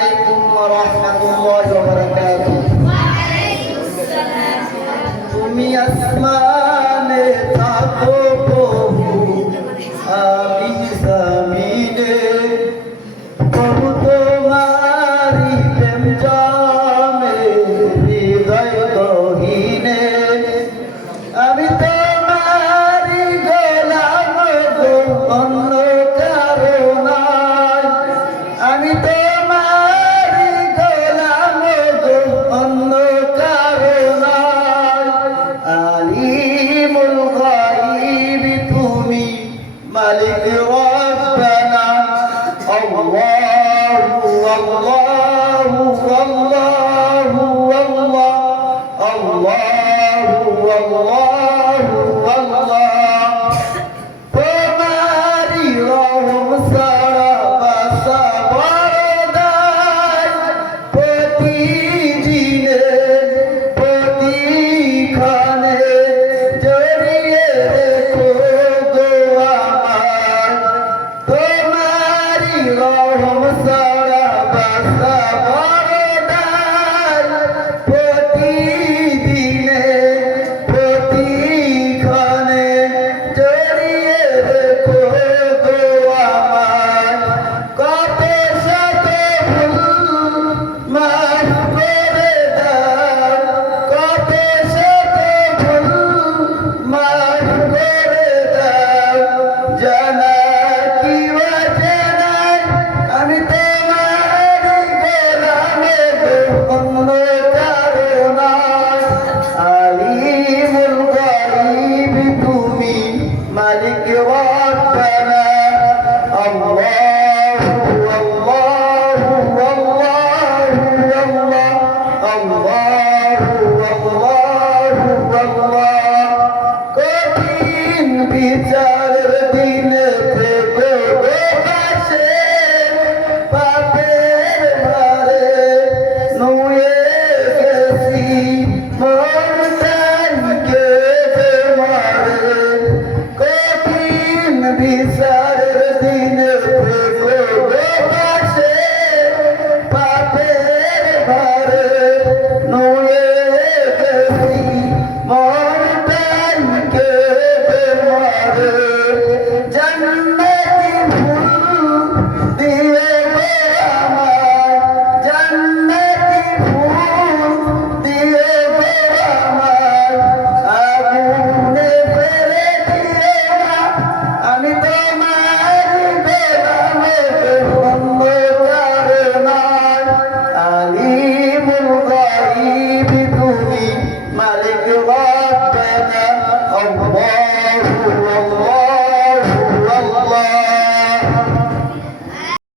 عليكم ورحمة الله وبركاته তুমি আসমানে থাকো প্রভু আমি জমিনে প্রভু তোমারি প্রেম জমে হৃদয় গহীনে আমি তোমারি গোলাম গো অন্য কারো নাই আমি مالك ربنا الله والله والله والله الله والله والله তোমারি রহম সারা বাসা বরদাই প্রতিদিনে প্রতিক্ষণে জড়িয়ে রেখো রহম সারা বাসা বরদাই প্রতিদিনে প্রতিক্ষণে জড়িয়ে রেখো গো আমায় কত শত ভুল মাফ করে দাও কত শত ভুল মাফ করে দাও জানা কি আমি তোমার গোলামে অন্য কারো নাই আলিমুল গায়ব তুমি মালিক রব্বানা আল্লাহু আল্লাহু আল্লাহু আল্লাহ কঠিন বিচারের দিনে থেকে পাশে পাপের ভারে নুয়ে গেছি মরদানকে মারে কঠিন বিচারের দিনে পাশে পাপের ভারে নুয়ে গেছি মরদানকে মারে জান্নাতি ফুল দিয়ে আমি তোমার গোলামে অন্য কারো নাই আলিমুল গায়ব তুমি মালিক রব্বানা আল্লাহ